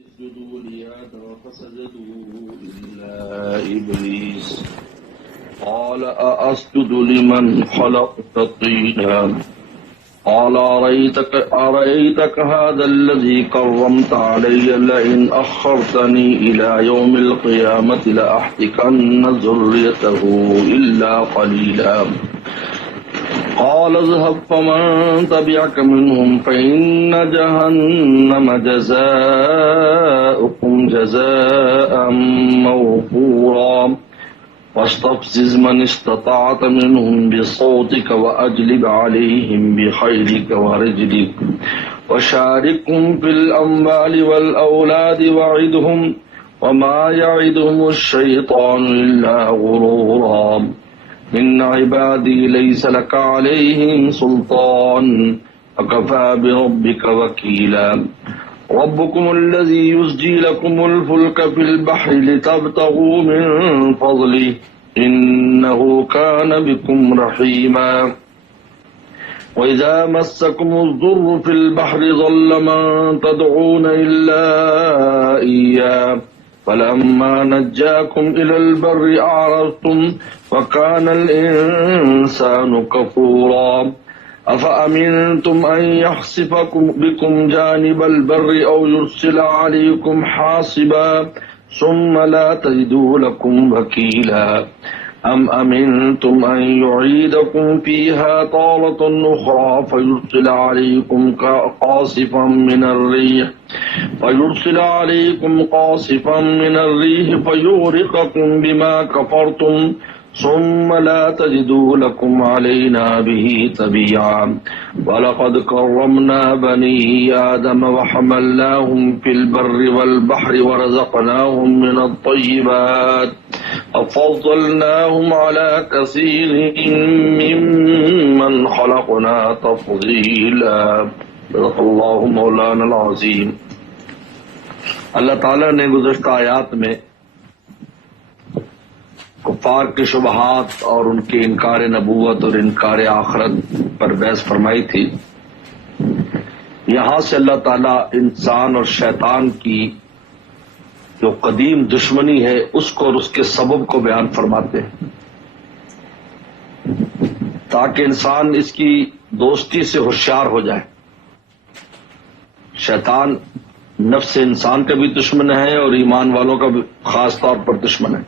اسجدوا لآدم فسجدوا إلا إبليس قال أأسجد لمن خلقت طينا قال أرأيتك هذا الذي كرمت علي لئن أخرتني إلى يوم القيامة لأحتكن ذريته إلا قليلا قال اذهب فمن تبعك منهم فإن جهنم جزاؤكم جزاء موفورا واستفزز من استطعت منهم بصوتك وأجلب عليهم بخيلك ورجلك وشاركهم في الأموال والأولاد وعدهم وما يعدهم الشيطان إلا غرورا إن عبادي ليس لك عليهم سلطان وكفى بربك وكيلا ربكم الذي يزجي لكم الفلك في البحر لتبتغوا من فضله إنه كان بكم رحيما وإذا مسكم الضر في البحر ضل من تدعون إلا إياه فلما نجاكم إلى البر أعرضتم وكان الإنسان كفورا أفأمنتم أن يخسف بكم جانب البر أو يرسل عليكم حاصبا ثم لا تجدوا لكم وكيلا أم أمنتم أن يعيدكم فيها طارة أخرى فيرسل عليكم قاصفا من الريح فيغرقكم بما كفرتم ثم لا تجدوا لكم علينا به تبيعا ولقد كرمنا بني آدم وحملناهم في البر والبحر ورزقناهم من الطيبات وفضلناهم على كثير ممن خلقنا تفضيلا صدق اللہ مولانا العظیم۔ اللہ تعالیٰ نے گزشتہ آیات میں کفار کے شبہات اور ان کے انکار نبوت اور انکار آخرت پر بحث فرمائی تھی۔ یہاں سے اللہ تعالیٰ انسان اور شیطان کی جو قدیم دشمنی ہے اس کو اور اس کے سبب کو بیان فرماتے ہیں تاکہ انسان اس کی دوستی سے ہوشیار ہو جائے۔ شیطان نفس انسان کا بھی دشمن ہے اور ایمان والوں کا بھی خاص طور پر دشمن ہے،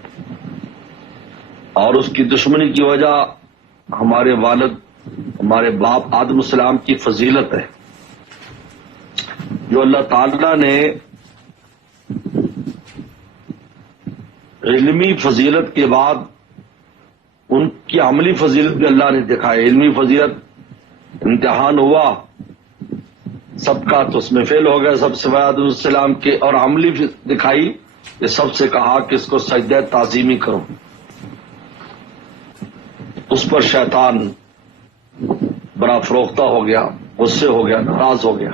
اور اس کی دشمنی کی وجہ ہمارے والد ہمارے باپ آدم السلام کی فضیلت ہے، جو اللہ تعالیٰ نے علمی فضیلت کے بعد ان کی عملی فضیلت بھی اللہ نے دکھائی۔ علمی فضیلت امتحان ہوا سب کا تو اس میں فیل ہو گیا سب سوائے آدم السلام کے، اور عملی دکھائی کہ سب سے کہا کہ اس کو سجدہ تعظیمی کرو۔ اس پر شیطان بڑا فروختہ ہو گیا، غصے ہو گیا، ناراض ہو گیا۔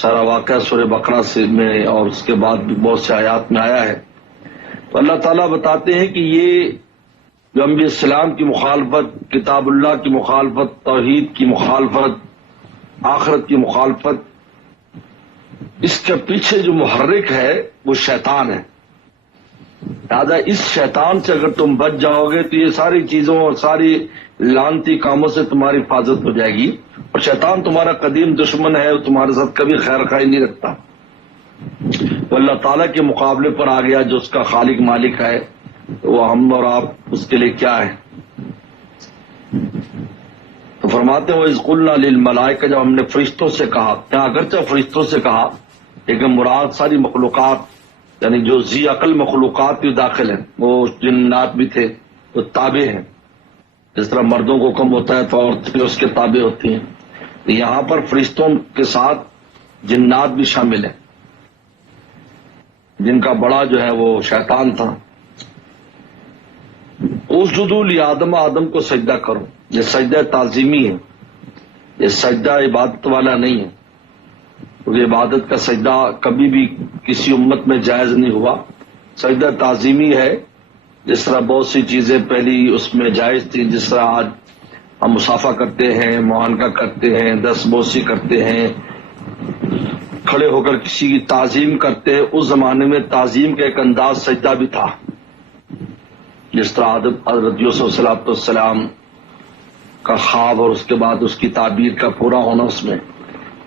سارا واقعہ سورہ بقرہ سے میں اور اس کے بعد بھی بہت سے آیات میں آیا ہے۔ تو اللہ تعالیٰ بتاتے ہیں کہ یہ جو انبیاء السلام کی مخالفت، کتاب اللہ کی مخالفت، توحید کی مخالفت، آخرت کی مخالفت، اس کے پیچھے جو محرک ہے وہ شیطان ہے۔ لہٰذا اس شیطان سے اگر تم بچ جاؤ گے تو یہ ساری چیزوں اور ساری لعنتی کاموں سے تمہاری حفاظت ہو جائے گی۔ اور شیطان تمہارا قدیم دشمن ہے، وہ تمہارے ساتھ کبھی خیر خواہی نہیں رکھتا، وہ اللہ تعالیٰ کے مقابلے پر آ گیا جو اس کا خالق مالک ہے، تو وہ ہم اور آپ اس کے لیے کیا ہے؟ تو فرماتے ہیں وَإِذْ قُلْنَا لِلْمَلَائِكَةِ، جب ہم نے فرشتوں سے کہا، کیا اگرچہ فرشتوں سے کہا لیکن مراد ساری مخلوقات یعنی جو ذی عقل مخلوقات بھی داخل ہیں، وہ جنات بھی تھے، وہ تابع ہیں۔ جس طرح مردوں کو حکم ہوتا ہے تو عورتیں بھی اس کے تابع ہوتی ہیں، یہاں پر فرشتوں کے ساتھ جنات بھی شامل ہیں، جن کا بڑا جو ہے وہ شیطان تھا۔ اسجدوا لآدم، آدم کو سجدہ کرو۔ یہ سجدہ تعظیمی ہے، یہ سجدہ عبادت والا نہیں ہے، کیونکہ عبادت کا سجدہ کبھی بھی کسی امت میں جائز نہیں ہوا۔ سجدہ تعظیمی ہے، جس طرح بہت سی چیزیں پہلی اس میں جائز تھی، جس طرح آج ہم مصافحہ کرتے ہیں، معانقہ کرتے ہیں، دست بوسی کرتے ہیں، کھڑے ہو کر کسی کی تعظیم کرتے ہیں، اس زمانے میں تعظیم کا ایک انداز سجدہ بھی تھا، جس طرح حضرت یوسف صلی اللہ علیہ وسلم کا خواب اور اس کے بعد اس کی تعبیر کا پورا ہونا اس میں،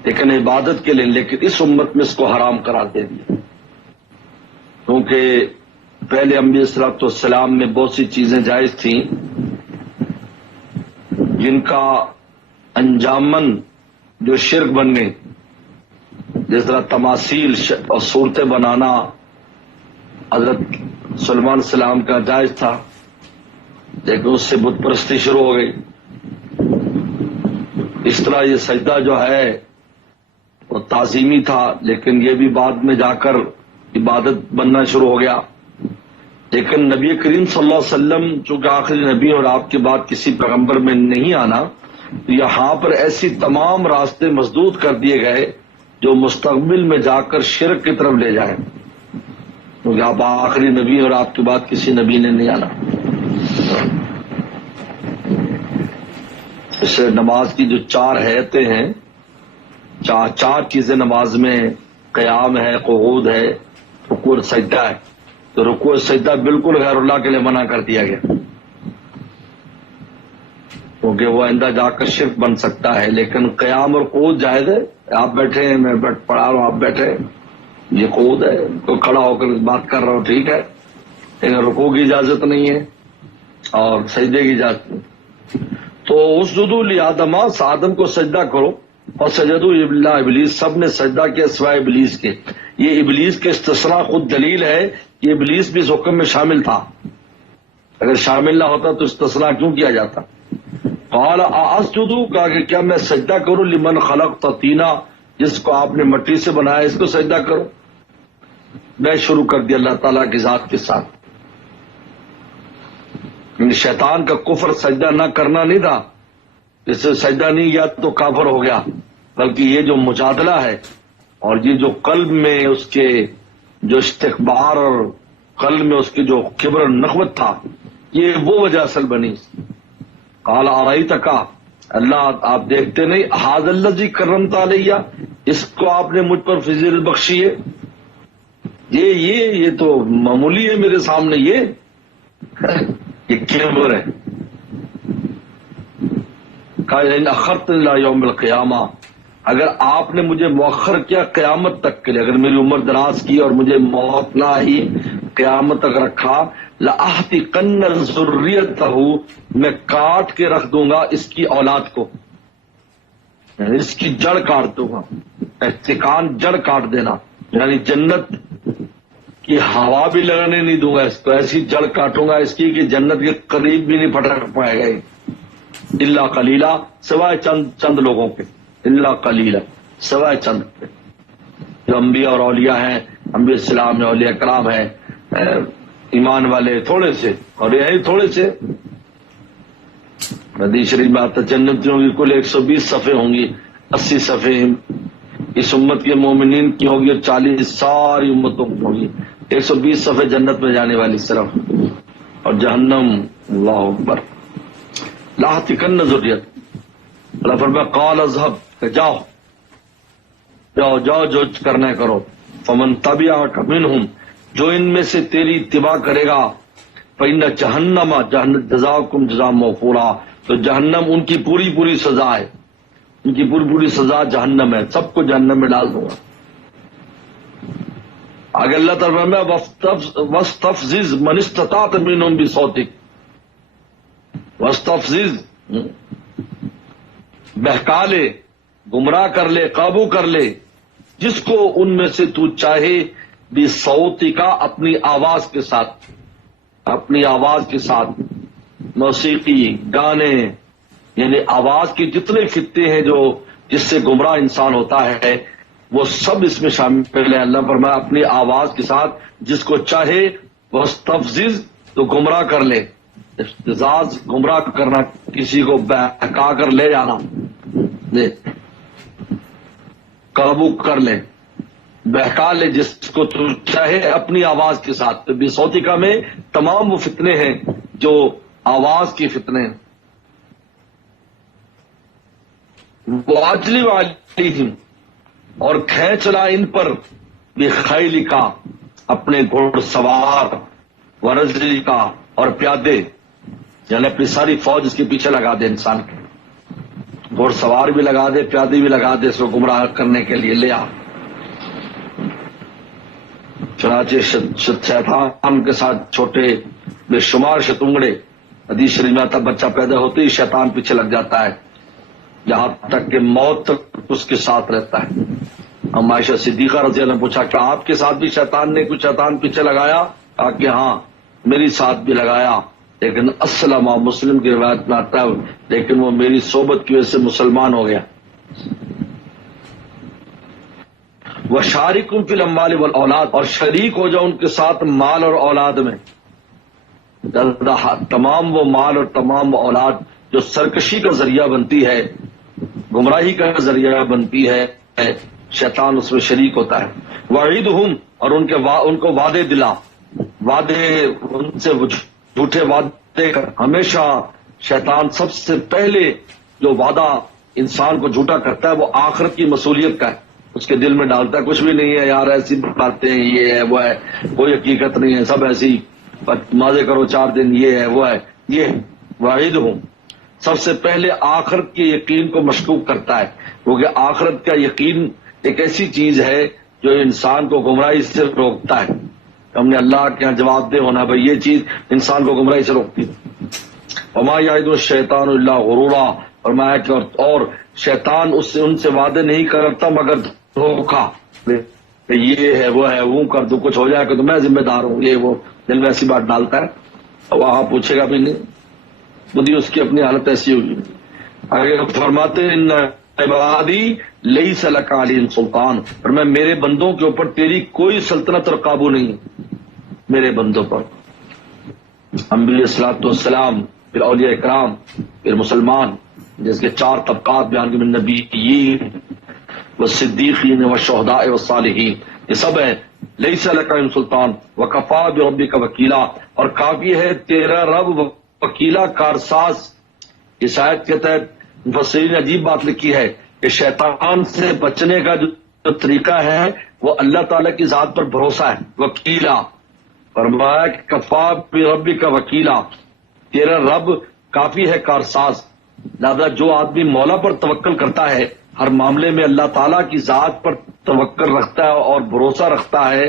لیکن عبادت کے لیے، لیکن اس امت میں اس کو حرام قرار دے دیا، کیونکہ پہلے انبیاء صلی اللہ علیہ وسلم میں بہت سی چیزیں جائز تھیں جن کا انجامن جو شرک بن گئی، جس طرح تماثیل اور صورتیں بنانا حضرت سلیمان السلام کا جائز تھا، لیکن اس سے بت پرستی شروع ہو گئی۔ اس طرح یہ سجدہ جو ہے وہ تعظیمی تھا، لیکن یہ بھی بعد میں جا کر عبادت بننا شروع ہو گیا۔ لیکن نبی کریم صلی اللہ علیہ وسلم چونکہ آخری نبی اور آپ کے بعد کسی پیغمبر میں نہیں آنا، تو یہاں پر ایسی تمام راستے مسدود کر دیے گئے جو مستقبل میں جا کر شرک کی طرف لے جائیں، کیونکہ آپ آخری نبی اور آپ کے بعد کسی نبی نے نہیں آنا۔ اس سے نماز کی جو 4 حیتیں ہیں، چار چیزیں نماز میں، قیام ہے، قعود ہے، رکوع اور سجدہ ہے، تو رکوع اور سجدہ بالکل غیر اللہ کے لیے منع کر دیا گیا، کیونکہ وہ آئندہ جا کر شرک بن سکتا ہے۔ لیکن قیام اور قعود جائز ہے، آپ بیٹھے ہیں، میں پڑھا رہا ہوں، آپ بیٹھے ہیں، یہ قعود ہے، کوئی کھڑا ہو کر بات کر رہا ہوں، ٹھیک ہے، لیکن رکوع کی اجازت نہیں ہے اور سجدے کی اجازت نہیں۔ تو اسجدوا لآدم، آدم کو سجدہ کرو، اور سجدوا الا ابلیس، سب نے سجدہ کیا سوائے ابلیس کے۔ یہ ابلیس کے استثناء خود دلیل ہے کہ ابلیس بھی اس حکم میں شامل تھا، اگر شامل نہ ہوتا تو استثناء کیوں کیا جاتا؟ قال اسجد، کہا کہ کیا میں سجدہ کروں لمن خلقت طینا، جس کو آپ نے مٹی سے بنایا، اس کو سجدہ کرو۔ میں شروع کر دیا اللہ تعالیٰ کی ذات کے ساتھ۔ شیطان کا کفر سجدہ نہ کرنا نہیں تھا، جس سے سجدہ نہیں کیا تو کافر ہو گیا، بلکہ یہ جو مجادلہ ہے اور یہ جو قلب میں اس کے جو استکبار اور قلب میں اس کے جو کبر و نخوت تھا، یہ وہ وجہ اصل بنی۔ قال ارأیتک، اللہ آپ دیکھتے نہیں، ھذا الذی کرمت علیہ، اس کو آپ نے مجھ پر فضیلت بخشی ہے، یہ تو معمولی ہے میرے سامنے، یہ کبر ہے۔ ان اخرتنی الی یوم القیامہ، اگر آپ نے مجھے مؤخر کیا قیامت تک کے لیے، اگر میری عمر دراز کی اور مجھے موت نہ ہی قیامت تک رکھا، لأحتقن ذریتہ، میں کاٹ کے رکھ دوں گا اس کی اولاد کو، یعنی اس کی جڑ کاٹ دوں گا۔ احتقان جڑ کاٹ دینا، یعنی جنت کی ہوا بھی لگنے نہیں دوں گا اس کو، ایسی جڑ کاٹوں گا اس کی کہ جنت کے قریب بھی نہیں پھٹک پائے گا، الا قلیلا، سوائے چند لوگوں کے، الا قلیلا، سوائے چند کے، جو انبیاء اور اولیاء ہیں، انبیاء السلام ہیں، اولیاء کرام ہیں، ایمان والے تھوڑے سے، اور یہی تھوڑے سے۔ حدیث شریف میں آتا ہے جنتیوں کی کل 120 صفیں ہوں گی، 80 صفیں اس امت کے مومنین کی ہوگی، اور 40 ساری امتوں کی ہوگی، 120 صفیں جنت میں جانے والی صرف، اور جہنم، اللہ اکبر، لاحتقن ذریت۔ اللہ فرمایا قال اذهب، کہ جاؤ جو کرنا کرو، فمن تبعک منہم، جو ان میں سے تیری اتباع کرے گا، فإن جہنم جزاکم جزاء موفورا، تو جہنم ان کی پوری سزا ہے، ان کی پوری سزا جہنم ہے، سب کو جہنم میں ڈال دوں گا۔ آگے اللہ تعالیٰ میں واستفزز من استطعت منهم بصوتک، واستفزز، بہکا لے، گمراہ کر لے، قابو کر لے، جس کو ان میں سے تو چاہے، بصوتک، اپنی آواز کے ساتھ، اپنی آواز کے ساتھ، موسیقی، گانے، یعنی آواز کے جتنے فتنے ہیں جو جس سے گمراہ انسان ہوتا ہے، وہ سب اس میں شامل ہے۔ اللہ فرمایا اپنی آواز کے ساتھ جس کو چاہے واستفزز، تو گمراہ کر لے، افتزاز گمراہ کرنا، کسی کو بہکا کر لے جانا، قابو کر لے، بہکا لے جس کو تو چاہے اپنی آواز کے ساتھ۔ تو بصوتک میں تمام وہ فتنے ہیں جو آواز کی فتنے ہیں۔ واجلی والی، اور کھینچ لا ان پر بخیل کا، اپنے گھوڑ سوار، ورزی کا اور پیادے، یعنی اپنی ساری فوج اس کے پیچھے لگا دے، انسان کے گھوڑ سوار بھی لگا دے، پیادے بھی لگا دے، اس کو گمراہ کرنے کے لیے لے آ۔ چنانچہ شیطان کے ساتھ چھوٹے بے شمار شتونگڑے، حدیث شریف میں آتا بچہ پیدا ہوتے ہی شیطان پیچھے لگ جاتا ہے، جہاں تک کہ موت تک اس کے ساتھ رہتا ہے۔ ہم عائشہ صدیقہ رضی اللہ عنہ نے پوچھا کہ آپ کے ساتھ بھی شیطان نے کچھ شیطان پیچھے لگایا؟ کہا کہ ہاں میری ساتھ بھی لگایا، لیکن اسلم، مسلم کی روایت میں آتا ہے، لیکن وہ میری صحبت کی وجہ سے مسلمان ہو گیا۔ وَشَارِكُمْ فِي الْأَمْوَالِ وَالْأَوْلَادِ، اور شریک ہو جاؤ ان کے ساتھ مال اور اولاد میں۔ تمام وہ مال اور تمام وہ اولاد جو سرکشی کا ذریعہ بنتی ہے، گمراہی کا ذریعہ بنتی ہے، شیطان اس میں شریک ہوتا ہے۔ وَعِدْهُمْ، اور ان کو وعدے دلا، وعدے ان سے جھوٹے وعدے کر۔ ہمیشہ شیطان سب سے پہلے جو وعدہ انسان کو جھوٹا کرتا ہے وہ آخرت کی مصولیت کا ہے، اس کے دل میں ڈالتا ہے کچھ بھی نہیں ہے یار، ایسی باتیں یہ ہے وہ ہے، کوئی حقیقت نہیں ہے، سب ایسی مزے کرو 4 دن، یہ ہے وہ ہے، یہ واحد ہوں۔ سب سے پہلے آخرت کے یقین کو مشکوک کرتا ہے، کیونکہ آخرت کا یقین ایک ایسی چیز ہے جو انسان کو گمراہی سے روکتا ہے۔ ہم نے اللہ کے یہاں جواب دہ ہونا، بھائی یہ چیز انسان کو گمراہی سے روکتی ہے۔ وما یعد الشیطان الا غرورا، فرمایا کہ اور شیطان ان سے وعدے نہیں کرتا مگر دھوکا، یہ ہے وہ ہے، وہ کر دو، کچھ ہو جائے کہ تو میں ذمہ دار ہوں، یہ وہ دل میں ایسی بات ڈالتا ہے، وہاں پوچھے گا بھی نہیں، خود ہی اس کی اپنی حالت ایسی ہوگی۔ آگے فرماتے ہیں ان عبادی لیس لک علیہم سلطان، اور میں میرے بندوں کے اوپر تیری کوئی سلطنت اور قابو نہیں، میرے بندوں پر۔ انبیاء الصلوۃ والسلام، پھر اولیاء اکرام، پھر مسلمان، جس کے 4 طبقات بیان کے، نبیین والصدیقین والشہداء والصالحین، یہ سب ہیں۔ لیس لک علیہم سلطان وکفی بربک وکیلا، اور کافی ہے تیرا رب وکیلا، کارساز۔ اس آیت کے تحت مفسرین نے عجیب بات لکھی ہے کہ شیطان سے بچنے کا جو طریقہ ہے وہ اللہ تعالیٰ کی ذات پر بھروسہ ہے، وکیلا۔ فرمایا کہ کفا بربک وکیلا، تیرا رب کافی ہے کارساز۔ لہذا جو آدمی مولا پر توکل کرتا ہے، ہر معاملے میں اللہ تعالیٰ کی ذات پر توکل رکھتا ہے اور بھروسہ رکھتا ہے،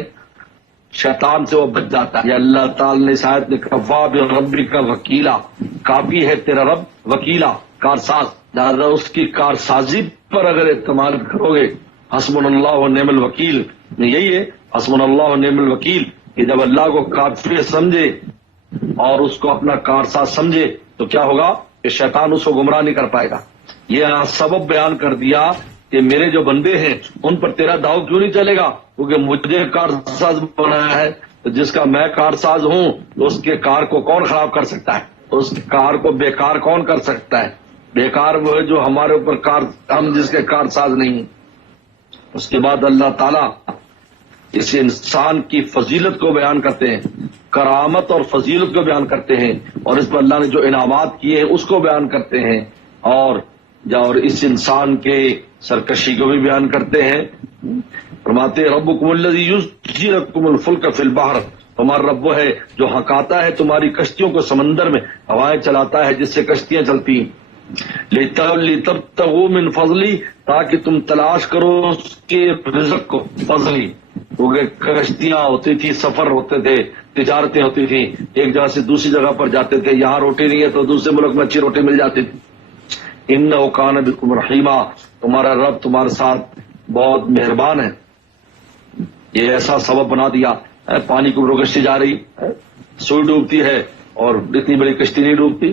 شیطان سے وہ بچ جاتا ہے۔ یہ اللہ تعالیٰ نے شاید نے کفا بربک وکیلا، کافی ہے تیرا رب وکیلا، کارساز۔ لہذا اس کی کارسازی پر اگر اعتماد کرو گے، حسبنا اللہ و نعم الوکیل، یہی ہے حسبنا اللہ و نعم الوکیل، کہ جب اللہ کو کافی سمجھے اور اس کو اپنا کارساز سمجھے تو کیا ہوگا کہ شیطان اس کو گمراہ نہیں کر پائے گا۔ یہ سبب بیان کر دیا کہ میرے جو بندے ہیں ان پر تیرا داؤ کیوں نہیں چلے گا، کیونکہ مجھے کارساز بنایا ہے، تو جس کا میں کارساز ہوں تو اس کے کار کو کون خراب کر سکتا ہے، اس کار کو بیکار کون کر سکتا ہے؟ بیکار وہ ہے جو ہمارے اوپر ہم جس کے کارساز نہیں ہیں۔ اس کے بعد اللہ تعالیٰ اس انسان کی فضیلت کو بیان کرتے ہیں، کرامت اور فضیلت کو بیان کرتے ہیں، اور اس پر اللہ نے جو انعامات کیے ہیں اس کو بیان کرتے ہیں، اور اس انسان کے سرکشی کو بھی بیان کرتے ہیں۔ فرماتے ربکم الذی یجری لکم الفلک فی البحر، تمہارا رب وہ ہے جو ہکاتا ہے تمہاری کشتیوں کو سمندر میں، ہوائیں چلاتا ہے جس سے کشتیاں چلتی ہیں، لتبتغوا من فضلی، تاکہ تم تلاش کرو اس کے رزق کو، فضلی، کیونکہ کشتیاں ہوتی تھی، سفر ہوتے تھے، تجارتیں ہوتی تھیں، ایک جگہ سے دوسری جگہ پر جاتے تھے، یہاں روٹی نہیں ہے تو دوسرے ملک میں اچھی روٹی مل جاتی تھی۔ انہ کان بکم رحیما، تمہارا رب تمہارے ساتھ بہت مہربان ہے۔ یہ ایسا سبب بنا دیا، پانی کی اوپر کشتی جا رہی، سوئی ڈوبتی ہے اور اتنی بڑی کشتی نہیں ڈوبتی۔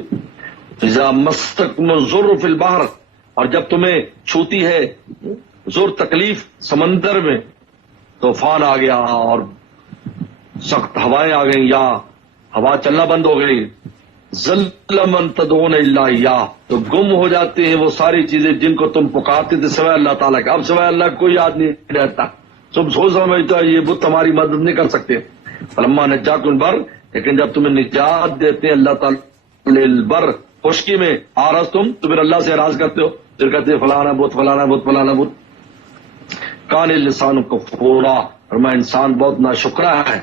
اذا مسکم الضر فی البحر، اور جب تمہیں چھوتی ہے ضر تکلیف سمندر میں، طوفان آ گیا اور سخت ہوائیں آ گئیں یا ہوا چلنا بند ہو گئی، ظل من تدعون الا اياه، تو گم ہو جاتے ہیں وہ ساری چیزیں جن کو تم پکارتے تھے سوائے اللہ تعالیٰ کے۔ اب سوائے اللہ کوئی یاد نہیں رہتا، تم سوچ سمجھتا یہ بت ہماری مدد نہیں کر سکتے۔ فلما نجاکم البر، لیکن جب تمہیں نجات دیتے ہیں اللہ تعالیٰ البر، خشکی میں، آرز تم تو پھر اللہ سے اعراض کرتے ہو، پھر کہتے ہیں فلانا بت فلانا بت فلانا بت۔ کان الانسان کفورا، فرمایا انسان بہت ناشکرا ہے۔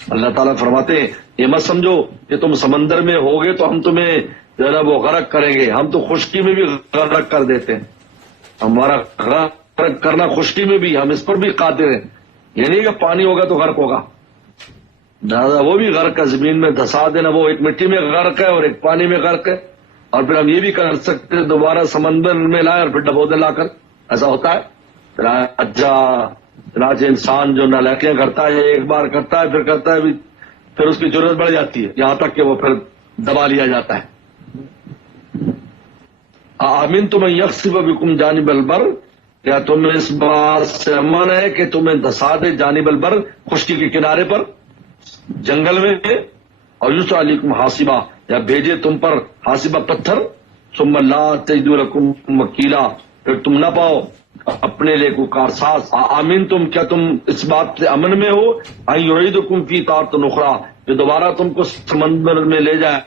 اللہ تعالیٰ فرماتے ہیں یہ مت سمجھو کہ تم سمندر میں ہوگے تو ہم تمہیں جو ہے نا وہ غرق کریں گے، ہم تو خشکی میں بھی غرق کر دیتے ہیں، ہمارا غرق کرنا خشکی میں بھی، ہم اس پر بھی قادر ہیں۔ یہ نہیں کہ پانی ہوگا تو غرق ہوگا، دادا وہ بھی غرق ہے، زمین میں دھسا دینا، وہ ایک مٹی میں غرق ہے اور ایک پانی میں غرق ہے، اور پھر ہم یہ بھی کر سکتے ہیں دوبارہ سمندر میں لائیں اور پھر ڈبو دے لا کر، ایسا ہوتا ہے۔ چنانچہ انسان جو نالائکیاں کرتا ہے ایک بار کرتا ہے پھر اس کی ضرورت بڑھ جاتی ہے، یہاں تک کہ وہ پھر دبا لیا جاتا ہے۔ آمین تم یخسف بکم جانب البر، کیا تم اس بات سے امن ہے کہ تمہیں دھسا دے جانب البر، خشکی کے کنارے پر، جنگل میں، اور یوسف علیکم حاصبہ، یا بھیجے تم پر حاصبہ پتھر، ثم لا تجدوا لکم وکیلا، پھر تم نہ پاؤ اپنے لیے کو کارساز۔ آمین تم، کیا تم اس بات سے امن میں ہو ان یعیدکم فی تارۃ اخری، جو دوبارہ تم کو سمندر میں لے جائے،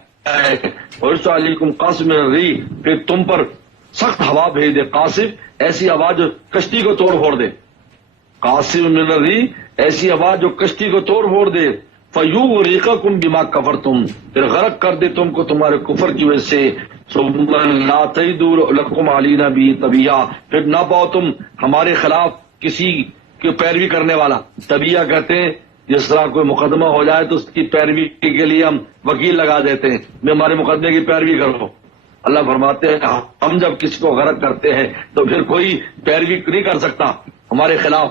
ویرسل علیکم قاصف من الریح، پھر تم پر سخت ہوا بھیج دے، قاصف ایسی ہوا جو کشتی کو توڑ پھوڑ دے، قاصف من الریح ایسی ہوا جو کشتی کو توڑ پھوڑ دے، فیغرقکم بما کفرتم، پھر غرق کر دے تم کو تمہارے کفر کی وجہ سے، ثم لا تجدوا لکم علینا بھی طبیعہ، پھر نہ پاؤ تم ہمارے خلاف کسی کی پیروی کرنے والا۔ طبیعہ کہتے ہیں جس طرح کوئی مقدمہ ہو جائے تو اس کی پیروی کے لیے ہم وکیل لگا دیتے ہیں، میں ہمارے مقدمے کی پیروی کرو۔ اللہ فرماتے ہیں ہم جب کسی کو غرق کرتے ہیں تو پھر کوئی پیروی نہیں کر سکتا ہمارے خلاف،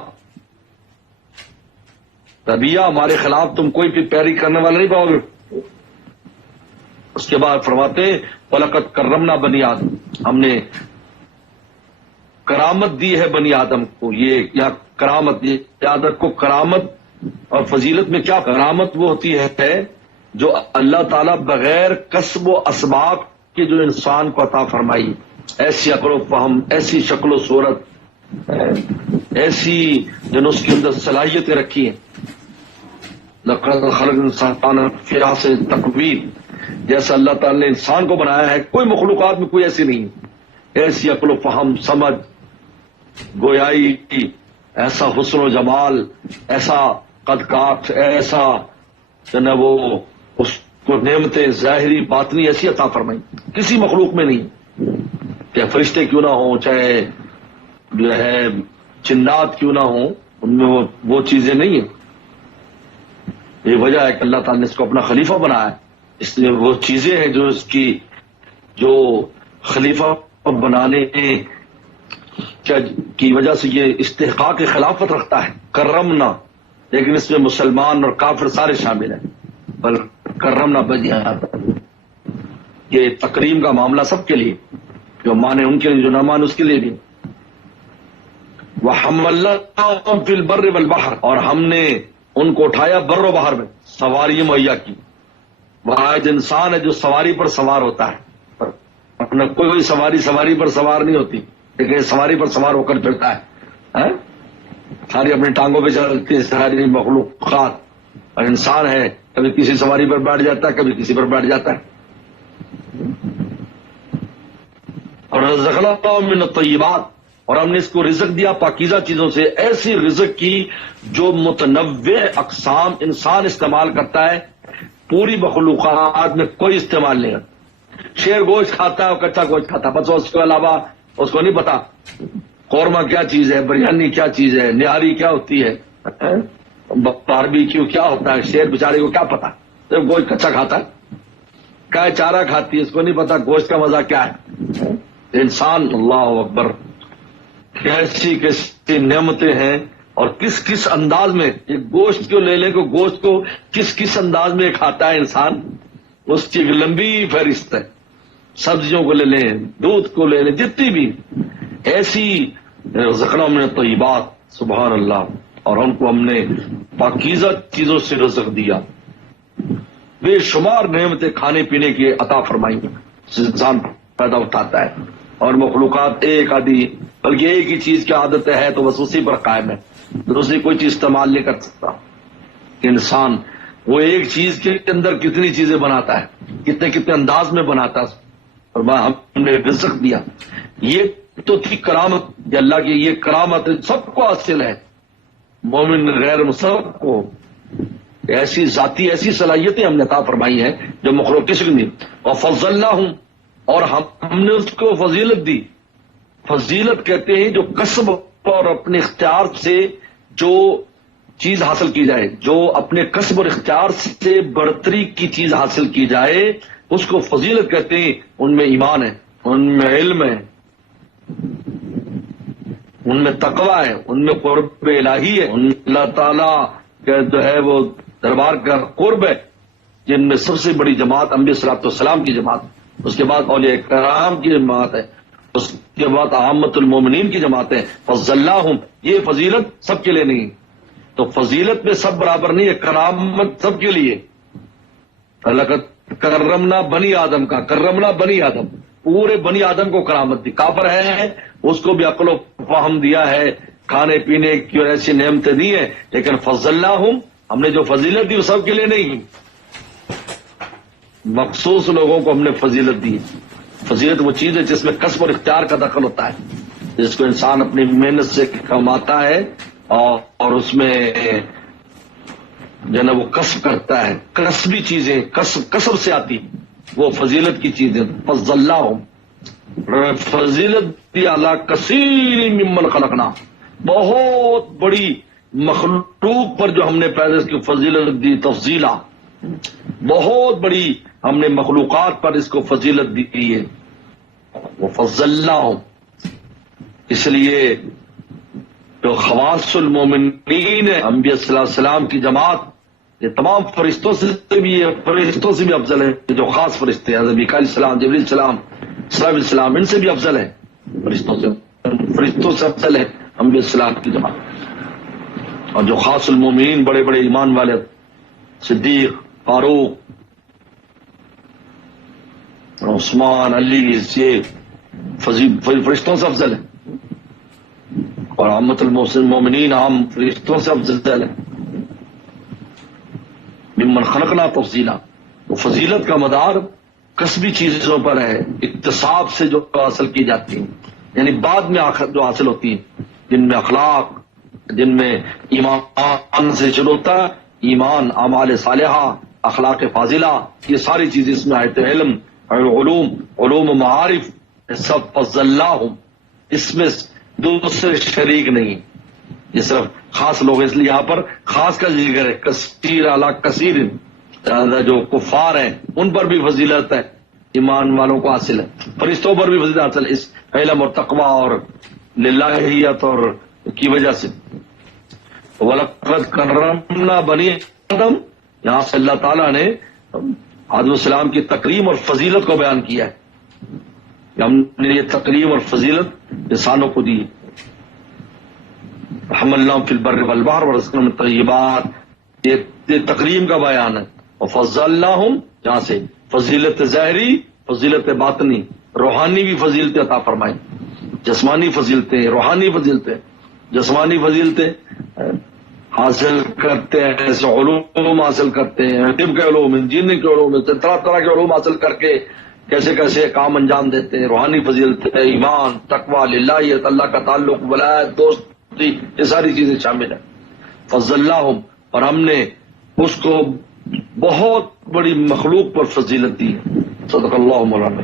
طبیعہ ہمارے خلاف تم کوئی بھی پیروی کرنے والا نہیں پاؤ گے۔ اس کے بعد فرماتے ہیں وَلَقَدْ كَرَّمْنَا بَنِي آدم، ہم نے کرامت دی ہے بنی آدم کو، یہ یا کرامت، یہ آدم کو کرامت اور فضیلت میں کیا، کرامت وہ ہوتی ہے جو اللہ تعالیٰ بغیر کسب و اسباب کے جو انسان کو عطا فرمائی، ایسی عقل و فہم، ایسی شکل و صورت، ایسی جن اس کے اندر صلاحیتیں رکھی ہیں۔ لَقَدْ خَلَقْنَا الْإِنسَانَ فِي أَحْسَنِ تَقْوِيمٍ، جیسا اللہ تعالیٰ نے انسان کو بنایا ہے کوئی مخلوقات میں کوئی ایسی نہیں، ایسی عقل و فہم، سمجھ، گویائی، ایسا حسن و جمال، ایسا قد کاٹ، ایسا جو ہے وہ اس کو نعمتیں ظاہری باطنی ایسی عطا فرمائی، کسی مخلوق میں نہیں، چاہے فرشتے کیوں نہ ہوں، چاہے جو ہے جنات کیوں نہ ہوں، ان میں وہ چیزیں نہیں ہیں۔ یہ وجہ ہے کہ اللہ تعالیٰ نے اس کو اپنا خلیفہ بنایا ہے، اس لیے وہ چیزیں ہیں جو اس کی جو خلیفہ بنانے کی وجہ سے یہ استحقاق خلافت رکھتا ہے۔ کرمنا، لیکن اس میں مسلمان اور کافر سارے شامل ہیں، بل کرمنا بنی آدم، یہ تکریم کا معاملہ سب کے لیے، جو مانے ان کے لیے، جو نہ مانے اس کے لیے بھی۔ وَحَمَّلْنَاهُمْ فِي الْبَرِّ وَالْبَحْرِ، اور ہم نے ان کو اٹھایا بر و بحر میں، سواری مہیا کی۔ واحد انسان ہے جو سواری پر سوار ہوتا ہے، اپنا کوئی سواری پر سوار نہیں ہوتی، لیکن سواری پر سوار ہو کر چلتا ہے، ساری اپنی ٹانگوں پہ چلتی ہے ساری مخلوقات، اور انسان ہے کبھی کسی سواری پر بیٹھ جاتا ہے، کبھی کسی پر بیٹھ جاتا ہے۔ اور رزقناهم من الطیبات، اور ہم نے اس کو رزق دیا پاکیزہ چیزوں سے، ایسی رزق کی جو متنوع اقسام انسان استعمال کرتا ہے، پوری مخلوقات میں کوئی استعمال نہیں کرتا۔ شیر گوشت کھاتا ہے اور کچا گوشت کھاتا ہے، بس اس کے علاوہ اس کو نہیں پتا قورمہ کیا چیز ہے، بریانی کیا چیز ہے، نہاری کیا ہوتی ہے، باربیکیو کیا ہوتا ہے، شیر بیچارے کو کیا پتا، صرف گوشت کچا کھاتا ہے۔ گائے چارہ کھاتی ہے، اس کو نہیں پتا گوشت کا مزہ کیا ہے۔ انسان، اللہ اکبر، کیسی کیسی نعمتیں ہیں، اور کس کس انداز میں ایک گوشت کو لے لیں، کو گوشت کو کس کس انداز میں کھاتا ہے انسان، اس کی ایک لمبی فہرست ہے۔ سبزیوں کو لے لیں، دودھ کو لے لیں، جتنی بھی ایسی رزقنا من الطیبات، سبحان اللہ، اور ہم کو ہم نے پاکیزہ چیزوں سے رزق دیا، بے شمار نعمتیں کھانے پینے کی عطا فرمائی، انسان پیدا اٹھاتا ہے، اور مخلوقات ایک آدھی بلکہ ایک ہی چیز کی عادت ہے تو بس اسی پر قائم ہے، دوسری کوئی چیز استعمال نہیں کر سکتا۔ انسان وہ ایک چیز کے اندر کتنی چیزیں بناتا ہے، کتنے کتنے انداز میں بناتا ہے، اور ہم نے رزق دیا۔ یہ تو تھی کرامت، کہ اللہ کی یہ کرامت سب کو حاصل ہے، مومن غیر سب کو ایسی ذاتی ایسی صلاحیتیں ہم نے عطا فرمائی ہیں جو مخلوق کسی کو نہیں. اور فضلناہم، اور ہم نے اس کو فضیلت دی. فضیلت کہتے ہیں جو کسب اور اپنے اختیار سے جو چیز حاصل کی جائے، جو اپنے کسب اور اختیار سے برتری کی چیز حاصل کی جائے اس کو فضیلت کہتے ہیں. ان میں ایمان ہے، ان میں علم ہے، ان میں تقوی ہے، ان میں قرب الہی ہے، ان میں اللہ تعالیٰ کا جو ہے وہ دربار کا قرب ہے. جن میں سب سے بڑی جماعت انبیاء صلوات والسلام کی جماعت، اس کے بعد اولیاء کرام کی جماعت ہے، اس کے بعد عامت المومنین کی جماعت ہے. فضلناہم، یہ فضیلت سب کے لیے نہیں. تو فضیلت میں سب برابر نہیں ہے، کرامت سب کے لیے. اللہ کا کرمنا بنی آدم کا، کرمنا بنی آدم، پورے بنی آدم کو کرامت دی. کافر ہے اس کو بھی عقل و فہم دیا ہے، کھانے پینے کی اور ایسی نعمتیں دی ہیں، لیکن فضلناہم، ہم نے جو فضیلت دی وہ سب کے لیے نہیں، مخصوص لوگوں کو ہم نے فضیلت دی. فضیلت وہ چیز ہے جس میں کسب اور اختیار کا دخل ہوتا ہے، جس کو انسان اپنی محنت سے کماتا ہے اور اس میں جو ہے نا وہ کسب کرتا ہے. کسبی چیزیں کسب سے آتی، وہ فضیلت کی چیزیں. فضلناہم، فضیلت دی اعلیٰ کثیر ممن خلقنا، بہت بڑی مخلوق پر جو ہم نے پیدا کی فضیلت دی. تفضیلا، بہت بڑی ہم نے مخلوقات پر اس کو فضیلت دی ہے. وہ فضلناہم، اس لیے جو خواص المومنین ہے انبیاء صلی اللہ علیہ وسلم کی جماعت، یہ تمام فرشتوں سے بھی افضل ہے. جو خاص فرشتے ہیں حضرت میکائیل السلام، جبریل السلام، اسرافیل السلام، ان سے بھی افضل ہے. فرشتوں سے افضل ہے انبیاء السلام کی جماعت. اور جو خاص المومنین بڑے بڑے ایمان والے صدیق، فاروق، عثمان، علی، یہ فرشتوں سے افضل ہے. اور عامت المومنین عام فرشتوں سے افضل ہے. ممن خلقنا تفضیلا. تو فضیلت کا مدار کسبی چیزوں پر ہے، اکتساب سے جو حاصل کی جاتی ہیں، یعنی بعد میں جو حاصل ہوتی ہیں، جن میں اخلاق، جن میں ایمان سے شروع ہوتا ہے، ایمان، اعمال صالحہ، اخلاق فاضلہ، یہ ساری چیزیں اس میں آیت علم، علوم و معارف، سب فضلناہم. اس میں دوسرے شریک نہیں، یہ صرف خاص لوگ، اس لیے یہاں پر خاص کا ذکر ہے. کثیر اعلیٰ کثیر، جو کفار ہیں ان پر بھی فضیلت ہے، ایمان والوں کو حاصل ہے. فرشتوں پر بھی فضیلت حاصل ہے اس علم اور تقوی اور للہیت اور کی وجہ سے. وَلَقَدْ كَرَّمْنَا بَنِي آدم، یہاں سے اللہ تعالیٰ نے آدم السلام کی تکریم اور فضیلت کو بیان کیا ہے. ہم نے یہ تکریم اور فضیلت انسانوں کو دی. حملناہم فی البر والبحر ورزقناہم من الطیبات، یہ تکریم کا بیان ہے. اور فضلناہم، جہاں سے فضیلت ظاہری، فضیلت باطنی، روحانی بھی فضیلتیں عطا فرمائی. جسمانی فضیلتیں، روحانی فضیلتیں. جسمانی فضیلتیں حاصل کرتے ہیں، ایسے علوم حاصل کرتے ہیں، طب کے علوم، انجینئرنگ کے علوم، طرح طرح کے علوم حاصل کر کے کیسے کیسے کام انجام دیتے ہیں. روحانی فضیلتیں، ایمان، تقوی، للہیت، اللہ کا تعلق، ولایت، دوستی، یہ ساری چیزیں شامل ہیں. فضلناہم، اور ہم نے اس کو بہت بڑی مخلوق پر فضیلت دی ہے. صدق اللہ مولانا.